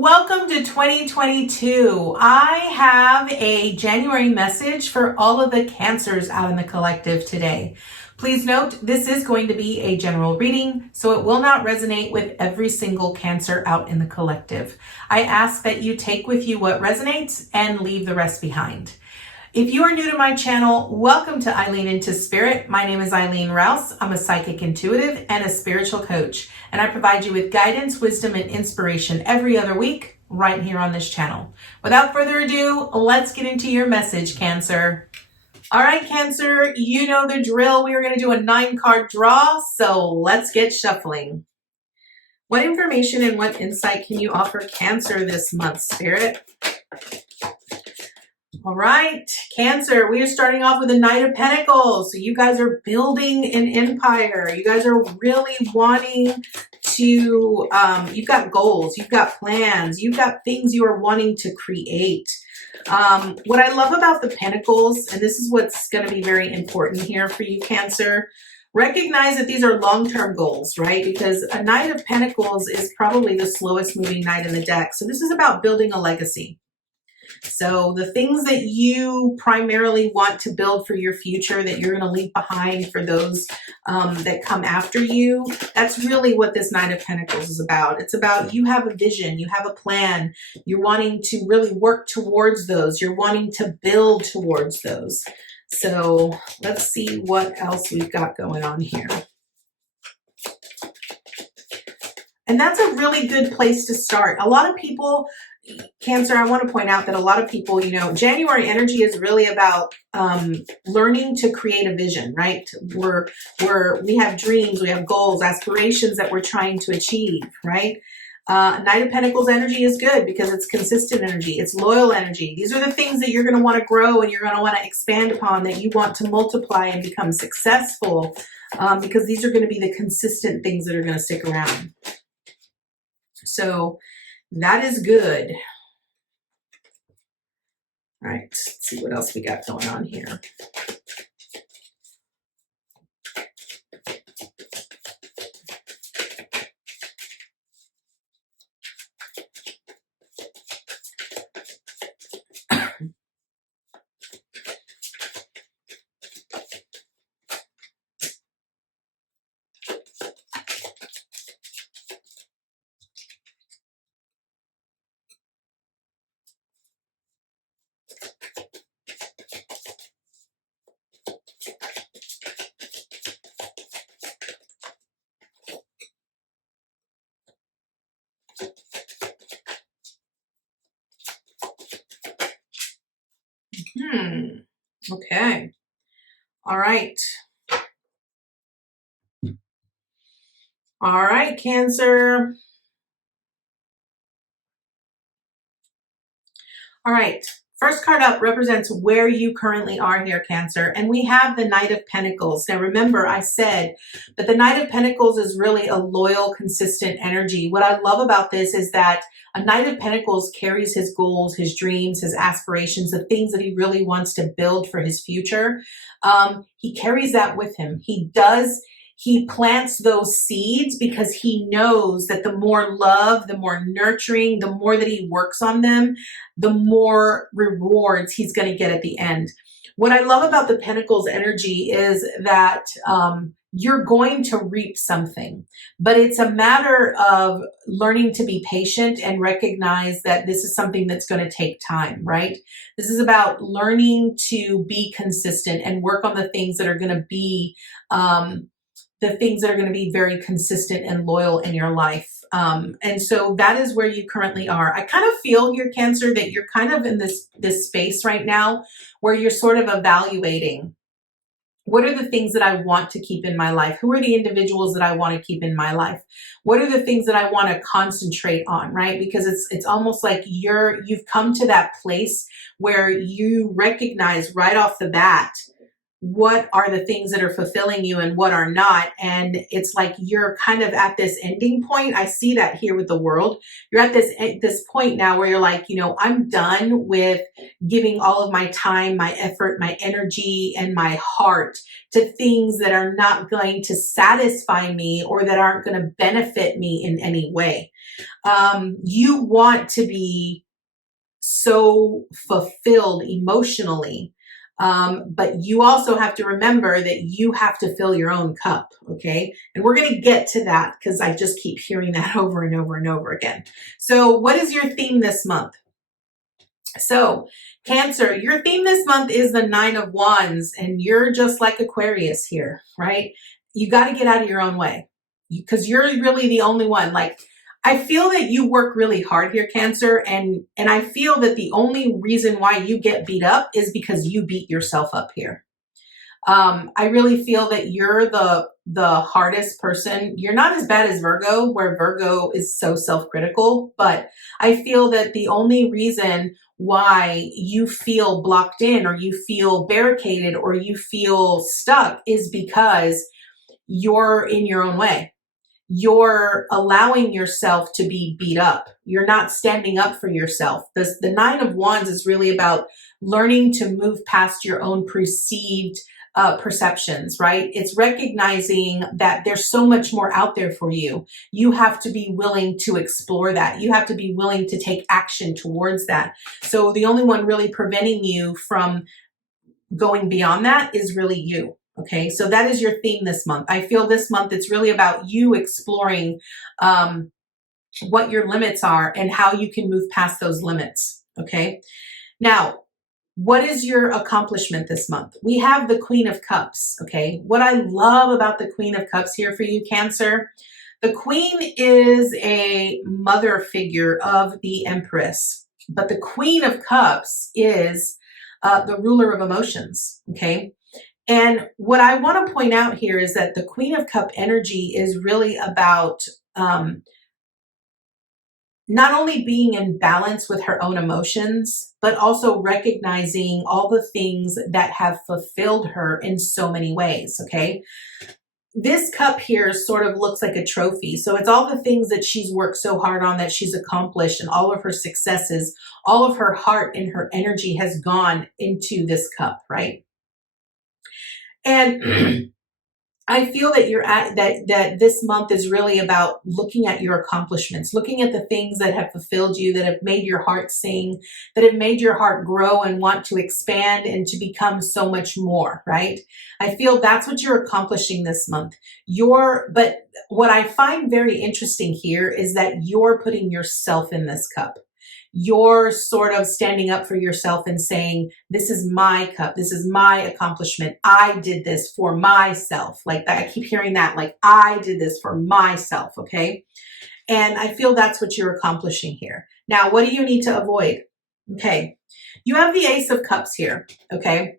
Welcome to 2022. I have a January message for all of the Cancers out in the collective today. Please note, this is going to be a general reading, so it will not resonate with every single Cancer out in the collective. I ask that you take with you what resonates and leave the rest behind. If you are new to my channel, welcome to Eileen Into Spirit. My name is Eileen Rouse. I'm a psychic intuitive and a spiritual coach, and I provide you with guidance, wisdom, and inspiration every other week right here on this channel. Without further ado, let's get into your message, Cancer. All right, Cancer, you know the drill. We are going to do a 9-card draw, so let's get shuffling. What information and what insight can you offer Cancer this month, Spirit? All right, Cancer, we are starting off with the Knight of Pentacles. So you guys are building an empire. You guys are really wanting to, you've got goals, you've got plans, you've got things you are wanting to create. What I love about the Pentacles, and this is what's going to be very important here for you, Cancer, recognize that these are long-term goals, right? Because a Knight of Pentacles is probably the slowest moving knight in the deck. So this is about building a legacy. So the things that you primarily want to build for your future, that you're going to leave behind for those that come after you, that's really what this Knight of Pentacles is about. It's about you have a vision, you have a plan, you're wanting to really work towards those, you're wanting to build towards those. So let's see what else we've got going on here. And that's a really good place to start. A lot of people, Cancer, I want to point out that a lot of people, you know, January energy is really about learning to create a vision, right? We have dreams, we have goals, aspirations that we're trying to achieve, right? Knight of Pentacles energy is good because it's consistent energy. It's loyal energy. These are the things that you're going to want to grow and you're going to want to expand upon, that you want to multiply and become successful, because these are going to be the consistent things that are going to stick around. So that is good. All right, let's see what else we got going on here. Okay. All right. All right, Cancer. All right. First card up represents where you currently are here, Cancer. And we have the Knight of Pentacles. Now, remember, I said that the Knight of Pentacles is really a loyal, consistent energy. What I love about this is that a Knight of Pentacles carries his goals, his dreams, his aspirations, the things that he really wants to build for his future. He carries that with him. He plants those seeds because he knows that the more love, the more nurturing, the more that he works on them, the more rewards he's going to get at the end. What I love about the Pentacles energy is that you're going to reap something, but it's a matter of learning to be patient and recognize that this is something that's going to take time, right? This is about learning to be consistent and work on the things that are going to be very consistent and loyal in your life. And so that is where you currently are. I kind of feel here, Cancer, that you're kind of in this space right now where you're sort of evaluating, what are the things that I want to keep in my life? Who are the individuals that I want to keep in my life? What are the things that I want to concentrate on, right? Because it's almost like you've come to that place where you recognize right off the bat what are the things that are fulfilling you and what are not. And it's like you're kind of at this ending point. I see that here with the world. You're at this point now where you're like, I'm done with giving all of my time, my effort, my energy, and my heart to things that are not going to satisfy me or that aren't going to benefit me in any way. You want to be so fulfilled emotionally. But you also have to remember that you have to fill your own cup, okay? And we're going to get to that because I just keep hearing that over and over and over again. So what is your theme this month? So Cancer, your theme this month is the 9 of Wands, and you're just like Aquarius here, right? You got to get out of your own way because you're really the only one. Like, I feel that you work really hard here, Cancer, and I feel that the only reason why you get beat up is because you beat yourself up here. I really feel that you're the hardest person. You're not as bad as Virgo, where Virgo is so self-critical, but I feel that the only reason why you feel blocked in or you feel barricaded or you feel stuck is because you're in your own way. You're allowing yourself to be beat up. You're not standing up for yourself. The 9 of Wands is really about learning to move past your own perceived perceptions, right? It's recognizing that there's so much more out there for you. You have to be willing to explore that. You have to be willing to take action towards that. So the only one really preventing you from going beyond that is really you. Okay, so that is your theme this month. I feel this month it's really about you exploring what your limits are and how you can move past those limits. Okay, now what is your accomplishment this month? We have the Queen of Cups. Okay, what I love about the Queen of Cups here for you, Cancer, the Queen is a mother figure of the Empress, but the Queen of Cups is the ruler of emotions. Okay. And what I want to point out here is that the Queen of Cup energy is really about not only being in balance with her own emotions, but also recognizing all the things that have fulfilled her in so many ways, okay? This cup here sort of looks like a trophy. So it's all the things that she's worked so hard on, that she's accomplished, and all of her successes, all of her heart and her energy has gone into this cup, right? And I feel that you're at that this month is really about looking at your accomplishments, looking at the things that have fulfilled you, that have made your heart sing, that have made your heart grow and want to expand and to become so much more, right? I feel that's what you're accomplishing this month. But what I find very interesting here is that you're putting yourself in this cup. You're sort of standing up for yourself and saying, this is my cup. This is my accomplishment. I did this for myself. Like that. I keep hearing that, like, I did this for myself. Okay. And I feel that's what you're accomplishing here. Now, what do you need to avoid? Okay. You have the Ace of Cups here. Okay.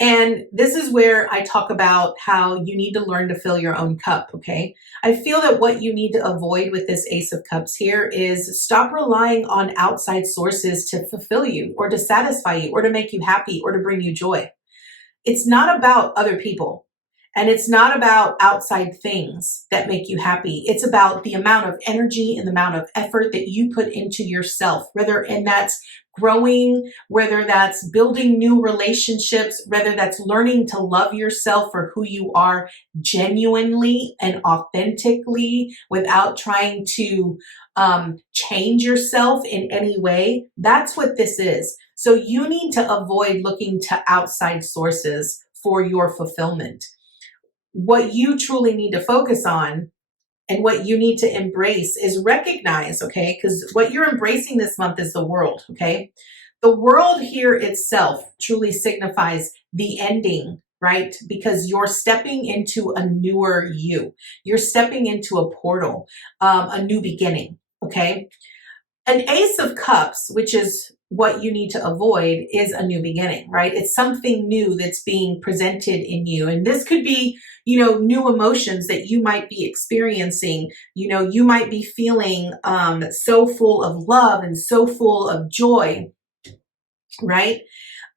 And this is where I talk about how you need to learn to fill your own cup, okay? I feel that what you need to avoid with this Ace of Cups here is stop relying on outside sources to fulfill you or to satisfy you or to make you happy or to bring you joy. It's not about other people. And it's not about outside things that make you happy. It's about the amount of energy and the amount of effort that you put into yourself, and that's growing, whether that's building new relationships, whether that's learning to love yourself for who you are genuinely and authentically without trying to change yourself in any way. That's what this is. So you need to avoid looking to outside sources for your fulfillment. What you truly need to focus on and what you need to embrace is recognize, okay? Because what you're embracing this month is the world, okay? The world here itself truly signifies the ending, right? Because you're stepping into a newer you. You're stepping into a portal, a new beginning, okay? An Ace of Cups, which is what you need to avoid, is a new beginning, right? It's something new that's being presented in you. And this could be, new emotions that you might be experiencing. You might be feeling so full of love and so full of joy, right?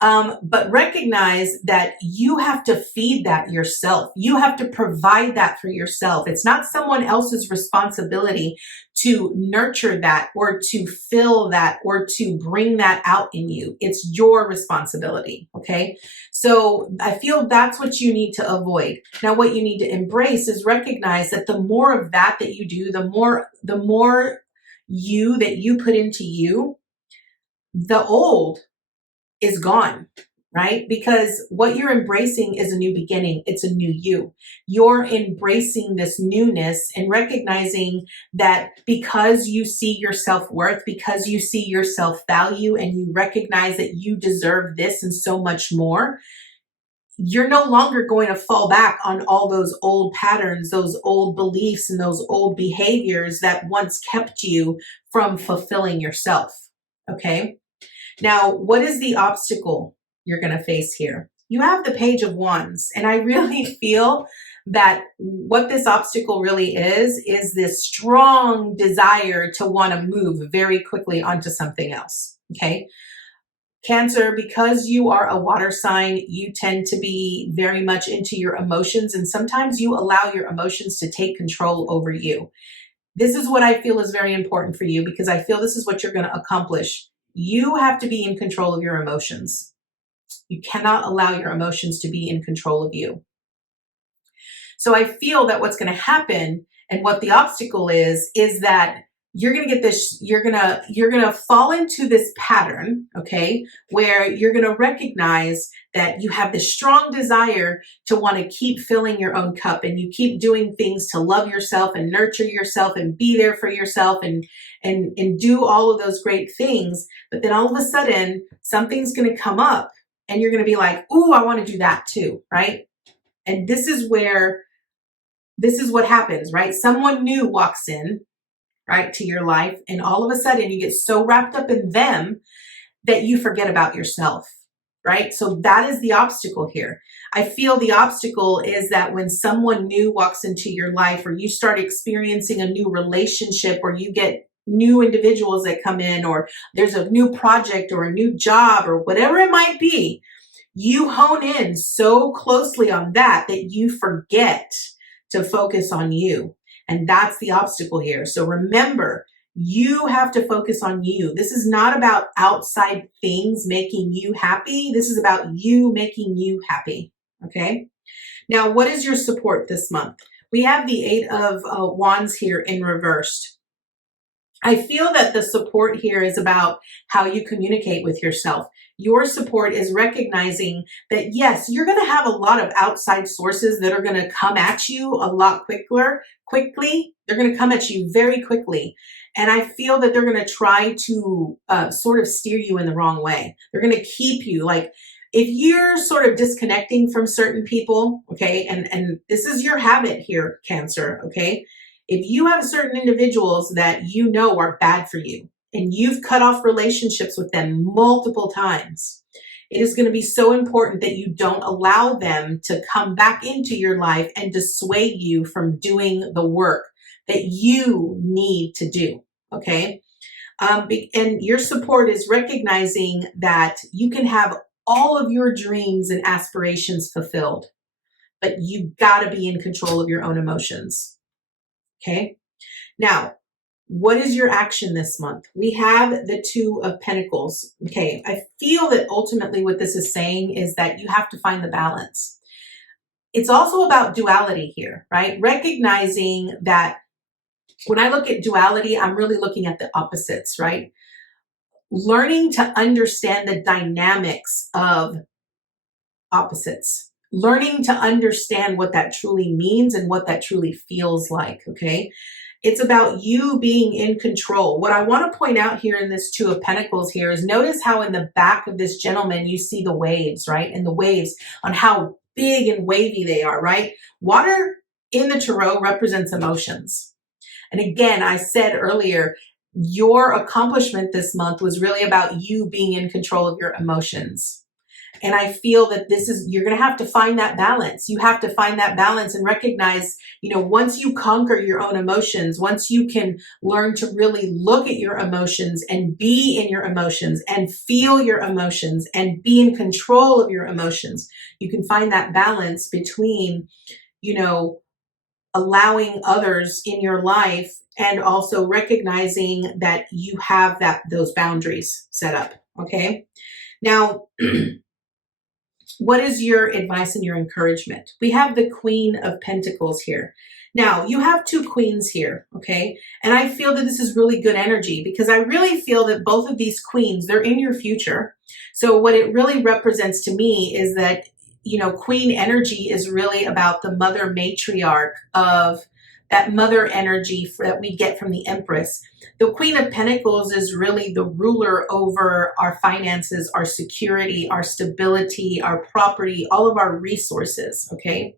But recognize that you have to feed that yourself. You have to provide that for yourself. It's not someone else's responsibility to nurture that or to fill that or to bring that out in you. It's your responsibility. Okay. So I feel that's what you need to avoid. Now, what you need to embrace is recognize that the more of that you do, the more you that you put into you, the old is gone, right? Because what you're embracing is a new beginning. It's a new you. You're embracing this newness and recognizing that because you see your self-worth, because you see your self-value, and you recognize that you deserve this and so much more, you're no longer going to fall back on all those old patterns, those old beliefs, and those old behaviors that once kept you from fulfilling yourself. Okay? Now, what is the obstacle you're going to face here? You have the Page of Wands, and I really feel that what this obstacle really is this strong desire to want to move very quickly onto something else, okay? Cancer, because you are a water sign, you tend to be very much into your emotions, and sometimes you allow your emotions to take control over you. This is what I feel is very important for you, because I feel this is what you're going to accomplish. You have to be in control of your emotions. You cannot allow your emotions to be in control of you. So I feel that what's going to happen, and what the obstacle is that you're going to get this, you're going to fall into this pattern, okay, where you're going to recognize that you have this strong desire to want to keep filling your own cup, and you keep doing things to love yourself and nurture yourself and be there for yourself and do all of those great things. But then all of a sudden something's going to come up and you're going to be like, ooh, I want to do that too, right? And this is what happens, right? Someone new walks in, right, to your life, and all of a sudden you get so wrapped up in them that you forget about yourself, right? So that is the obstacle here. I feel the obstacle is that when someone new walks into your life, or you start experiencing a new relationship, or you get new individuals that come in, or there's a new project or a new job or whatever it might be, you hone in so closely on that you forget to focus on you. And that's the obstacle here. So remember, you have to focus on you. This is not about outside things making you happy. This is about you making you happy. Okay. Now, what is your support this month? We have the Eight of Wands here in reversed. I feel that the support here is about how you communicate with yourself. Your support is recognizing that, yes, you're going to have a lot of outside sources that are going to come at you a lot quickly. They're going to come at you very quickly. And I feel that they're going to try to sort of steer you in the wrong way. They're going to keep you, like, if you're sort of disconnecting from certain people, okay, and this is your habit here, Cancer, okay? If you have certain individuals that you know are bad for you, and you've cut off relationships with them multiple times, it is going to be so important that you don't allow them to come back into your life and dissuade you from doing the work that you need to do, okay? And your support is recognizing that you can have all of your dreams and aspirations fulfilled, but you got to be in control of your own emotions. Okay. Now, what is your action this month? We have the Two of Pentacles. Okay. I feel that ultimately what this is saying is that you have to find the balance. It's also about duality here, right? Recognizing that when I look at duality, I'm really looking at the opposites, right? Learning to understand the dynamics of opposites. Learning to understand what that truly means and what that truly feels like, okay? It's about you being in control. What I want to point out here in this Two of Pentacles here is notice how in the back of this gentleman, you see the waves, right? And the waves on how big and wavy they are, right? Water in the tarot represents emotions. And again, I said earlier, your accomplishment this month was really about you being in control of your emotions. And I feel that you're going to have to find that balance. You have to find that balance and recognize, once you conquer your own emotions, once you can learn to really look at your emotions and be in your emotions and feel your emotions and be in control of your emotions, you can find that balance between, allowing others in your life and also recognizing that you have those boundaries set up. Okay. Now, what is your advice and your encouragement? We have the Queen of Pentacles here. Now, you have two queens here, okay? And I feel that this is really good energy because I really feel that both of these queens, they're in your future. So what it really represents to me is that, queen energy is really about the mother matriarch of that mother energy that we get from the Empress. The Queen of Pentacles is really the ruler over our finances, our security, our stability, our property, all of our resources, okay?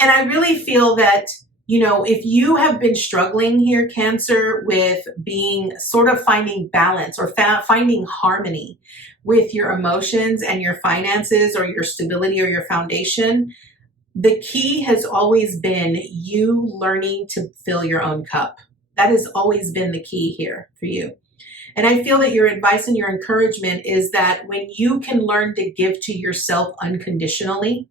And I really feel that, if you have been struggling here, Cancer, with finding balance or finding harmony with your emotions and your finances or your stability or your foundation, the key has always been you learning to fill your own cup. That has always been the key here for you. And I feel that your advice and your encouragement is that when you can learn to give to yourself unconditionally,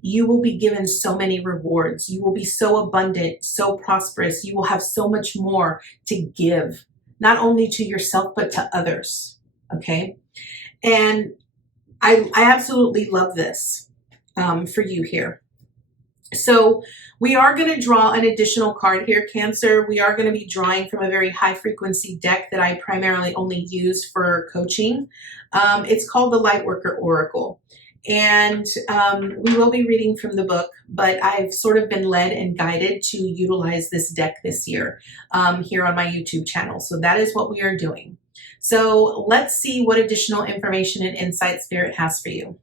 you will be given so many rewards. You will be so abundant, so prosperous. You will have so much more to give, not only to yourself, but to others. Okay. And I absolutely love this for you here. So we are going to draw an additional card here, Cancer. We are going to be drawing from a very high frequency deck that I primarily only use for coaching. It's called the Lightworker Oracle. And we will be reading from the book, but I've sort of been led and guided to utilize this deck this year here on my YouTube channel. So that is what we are doing. So let's see what additional information and insight Spirit has for you.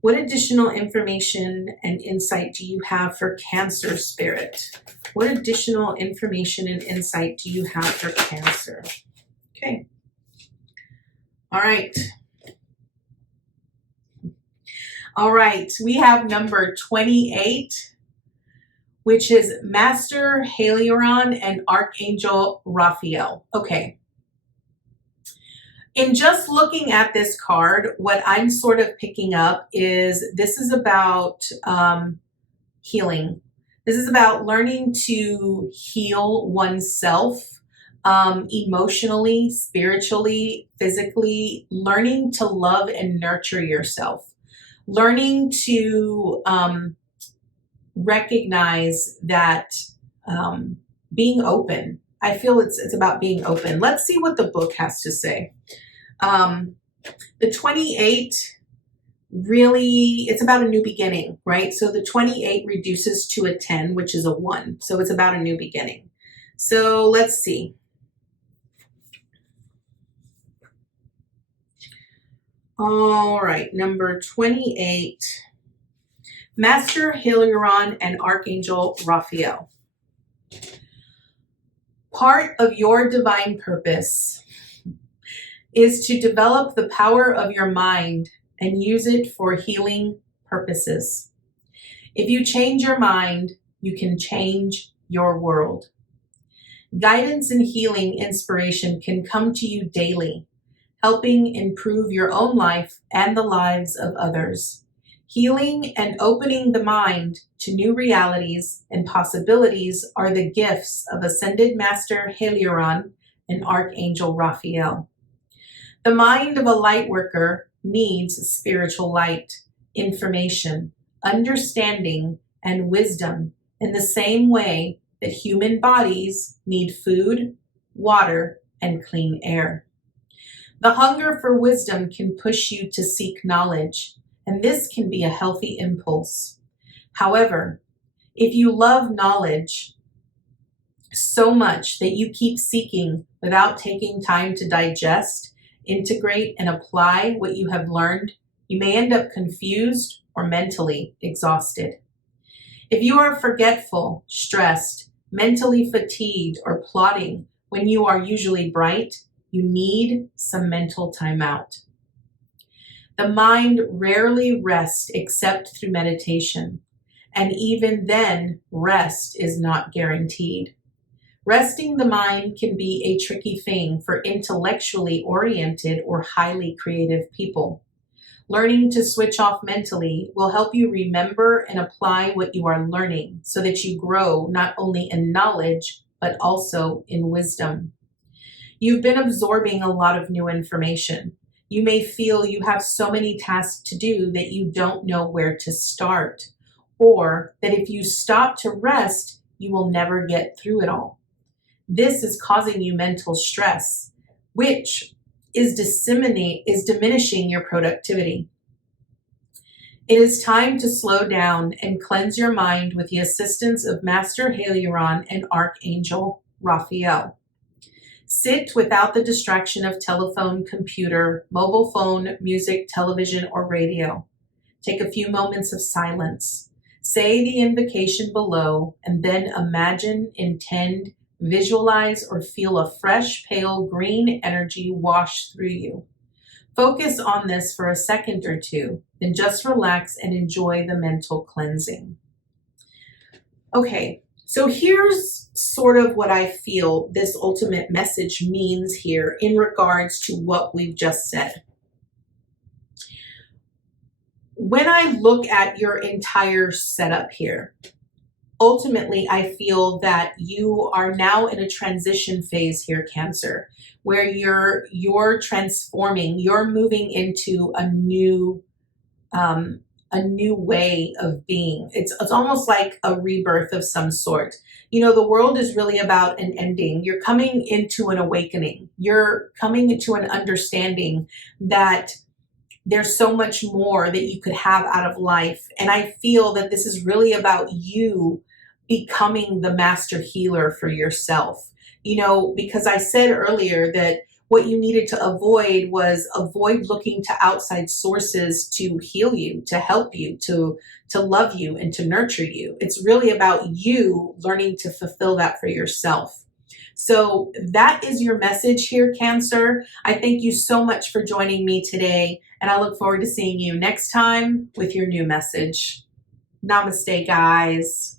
What additional information and insight do you have for Cancer, Spirit? What additional information and insight do you have for Cancer? Okay. All right. All right. We have number 28, which is Master Helion and Archangel Raphael. Okay. In just looking at this card, what I'm sort of picking up is this is about healing. This is about learning to heal oneself emotionally, spiritually, physically, learning to love and nurture yourself, learning to recognize that being open. I feel it's about being open. Let's see what the book has to say. The 28 really, it's about a new beginning, right? So the 28 reduces to a 10, which is a 1. So it's about a new beginning. So let's see. All right, number 28, Master Helion and Archangel Raphael. Part of your divine purpose is to develop the power of your mind and use it for healing purposes. If you change your mind, you can change your world. Guidance and healing inspiration can come to you daily, helping improve your own life and the lives of others. Healing and opening the mind to new realities and possibilities are the gifts of Ascended Master Helion and Archangel Raphael. The mind of a light worker needs spiritual light, information, understanding, and wisdom in the same way that human bodies need food, water, and clean air. The hunger for wisdom can push you to seek knowledge, and this can be a healthy impulse. However, if you love knowledge so much that you keep seeking without taking time to digest, integrate, and apply what you have learned, you may end up confused or mentally exhausted. If you are forgetful, stressed, mentally fatigued, or plotting when you are usually bright, you need some mental timeout. The mind rarely rests except through meditation, and even then, rest is not guaranteed. Resting the mind can be a tricky thing for intellectually oriented or highly creative people. Learning to switch off mentally will help you remember and apply what you are learning so that you grow not only in knowledge, but also in wisdom. You've been absorbing a lot of new information. You may feel you have so many tasks to do that you don't know where to start, or that if you stop to rest, you will never get through it all. This is causing you mental stress, which is diminishing your productivity. It is time to slow down and cleanse your mind with the assistance of Master Haliaron and Archangel Raphael. Sit without the distraction of telephone, computer, mobile phone, music, television, or radio. Take a few moments of silence. Say the invocation below, and then imagine, intend, visualize, or feel a fresh, pale green energy wash through you. Focus on this for a second or two, then just relax and enjoy the mental cleansing. Okay, so here's sort of what I feel this ultimate message means here in regards to what we've just said. When I look at your entire setup here, ultimately, I feel that you are now in a transition phase here, Cancer, where you're transforming, you're moving into a new way of being. It's almost like a rebirth of some sort. You know, the world is really about an ending. You're coming into an awakening. You're coming into an understanding that there's so much more that you could have out of life. And I feel that this is really about you becoming the master healer for yourself. You know, because I said earlier that what you needed to avoid looking to outside sources to heal you, to help you, to love you, and to nurture you. It's really about you learning to fulfill that for yourself. So that is your message here, Cancer. I thank you so much for joining me today, and I look forward to seeing you next time with your new message. Namaste, guys.